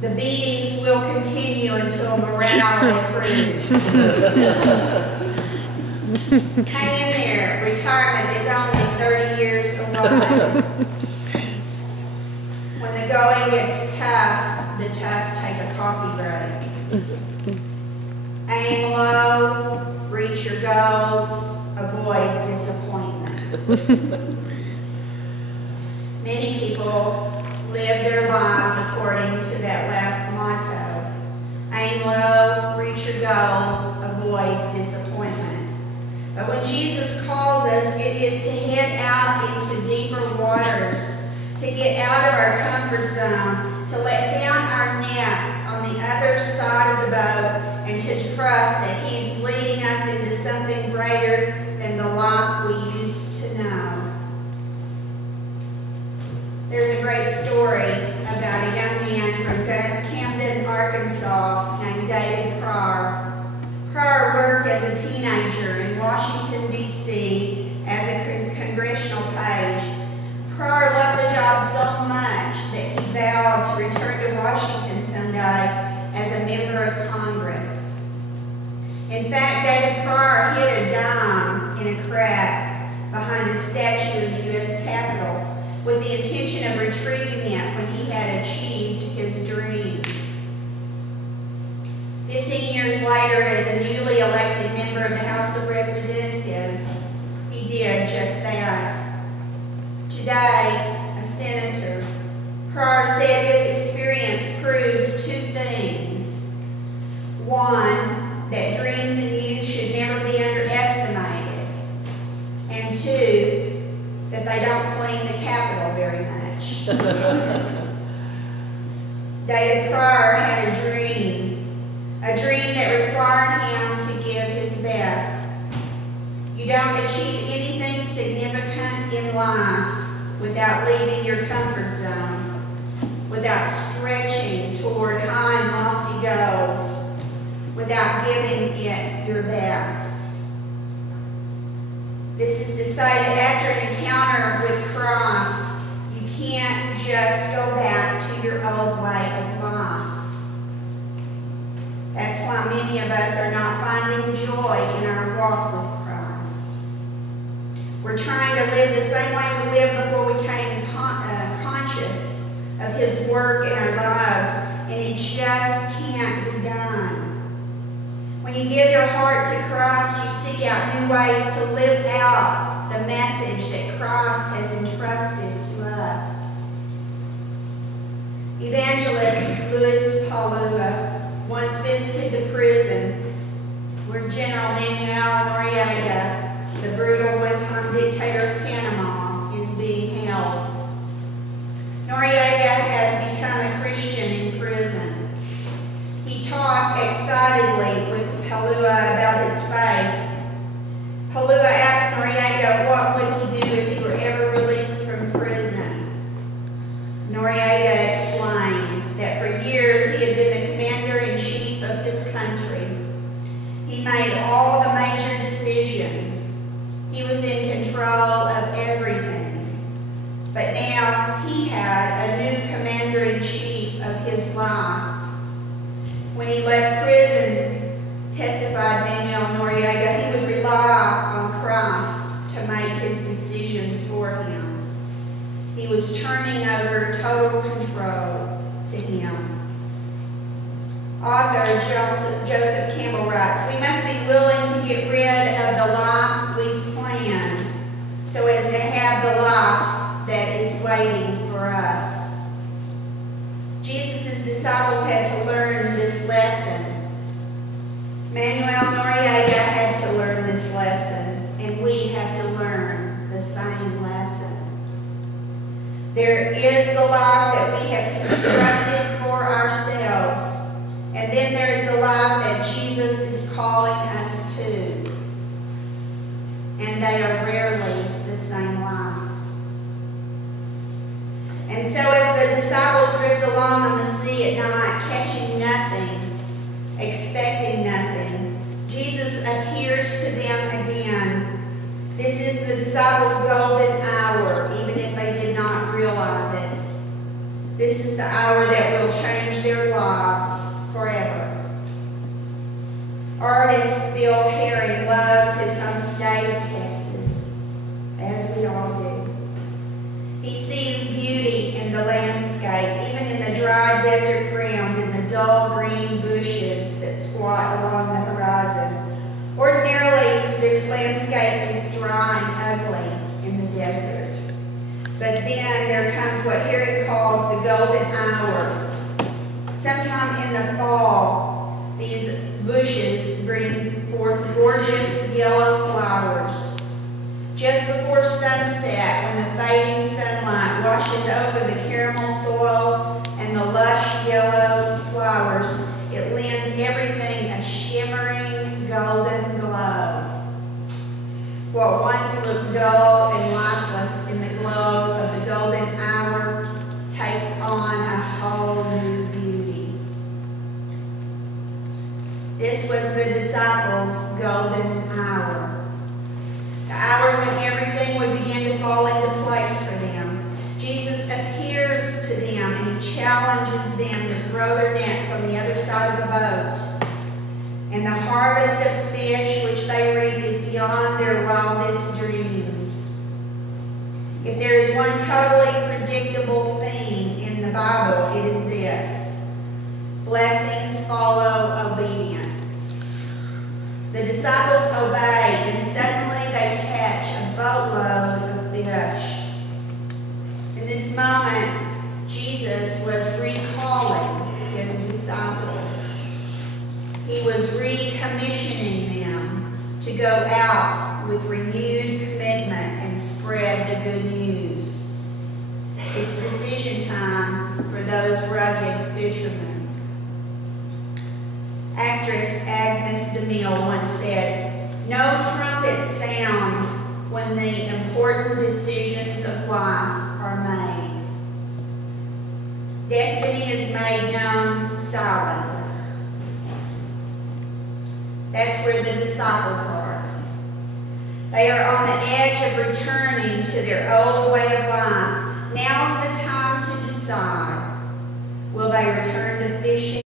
The beatings will continue until morale improves. Hang in there. Retirement is only 30 years away. When the going gets tough, the tough take a coffee break. Aim low, reach your goals, avoid disappointment. Many people live their lives according to that last motto. Aim low, reach your goals, avoid disappointment. But when Jesus calls us, it is to head out into deeper waters, to get out of our comfort zone, to let down our nets on the other side of the boat, and to trust that He's leading us into something greater than the life we used to know. There's a great story about a young man from Camden, Arkansas, named David Pryor. Pryor worked as a teenager in Washington, D.C. as a congressional page. Pryor loved the job so much that he vowed to return to Washington someday as a member of Congress. In fact, David Pryor hid a dime in a crack behind a statue in the U.S. Capitol with the intention of retrieving it when he had achieved his dream. 15 years later, as a newly elected member of the House of Representatives, he did just that. Today, a senator, Pryor said his experience proves two things. One, that dreams and youth should never be underestimated. And two, that they don't clean the Capitol very much. David Pryor had a dream that required him to give his best. You don't achieve anything significant in life without leaving your comfort zone, without stretching toward high and lofty goals, without giving it your best. This is to say that after an encounter with Christ, you can't just go back to your old way of life. That's why many of us are not finding joy in our walk with Christ. We're trying to live the same way we lived before we became conscious of His work in our lives, and it just can't be done. When you give your heart to Christ, you seek out new ways to live out the message that Christ has entrusted to us. Evangelist Louis Palua once visited the prison where General Manuel Noriega, the brutal one-time dictator of Panama, is being held. Noriega has become a Christian in prison. He talked excitedly with Palua about his faith. Palua asked Noriega what would he do if he were ever released from prison. Noriega explained that for years he had been the commander-in-chief of his country. He made all the major decisions. He was in control of everything. But now he had a new commander-in-chief of his life. When he left prison, testified Manuel Noriega, he would rely on Christ to make his decisions for him. He was turning over total control to him. Author Joseph Campbell writes, "We must be willing to get rid of the life we've planned so as to have the life that is waiting for us." Jesus' disciples had to learn this lesson. Manuel Noriega had to learn this lesson, and we have to learn the same lesson. There is the life that we have constructed for ourselves, and then there is the life that Jesus is calling us to. And they are rarely the same life. And so as the disciples drift along on the sea at night, catching nothing, expecting nothing, Jesus appears to them again. This is the disciples' golden hour, even if they did not realize it. This is the hour that will change their lives forever. Artist Bill Perry loves his home state of Texas, as we all do. He sees beauty in the landscape, even in the dry desert ground and the dull green bushes that squat along the horizon. Ordinarily, this landscape is dry and ugly in the desert. But then there comes what Harry calls the golden hour. Sometime in the fall, these bushes bring forth gorgeous yellow flowers. Just before sunset, when the fading sunlight washes over the caramel soil and the lush yellow flowers, it lends everything a shimmering golden glow. What once looked dull and lifeless in the glow of the golden hour takes on a whole new beauty. This was the disciples' golden hour. The hour when everything would begin to fall into place for them. Jesus appears to them and he challenges them to throw their nets on the other side of the boat. And the harvest of fish which they reap is beyond their wildest dreams. If there is one totally predictable thing in the Bible, it is this: blessings follow obedience. The disciples obey, and suddenly they catch a boatload of fish. In this moment, Jesus was recalling his disciples. He was recommissioning them to go out with renewed commitment and spread the good news. It's decision time for those rugged fishermen. Actress Agnes DeMille once said, "No trumpets sound when the important decisions of life are made. Destiny is made known silently." That's where the disciples are. They are on the edge of returning to their old way of life. Now's the time to decide. Will they return to fishing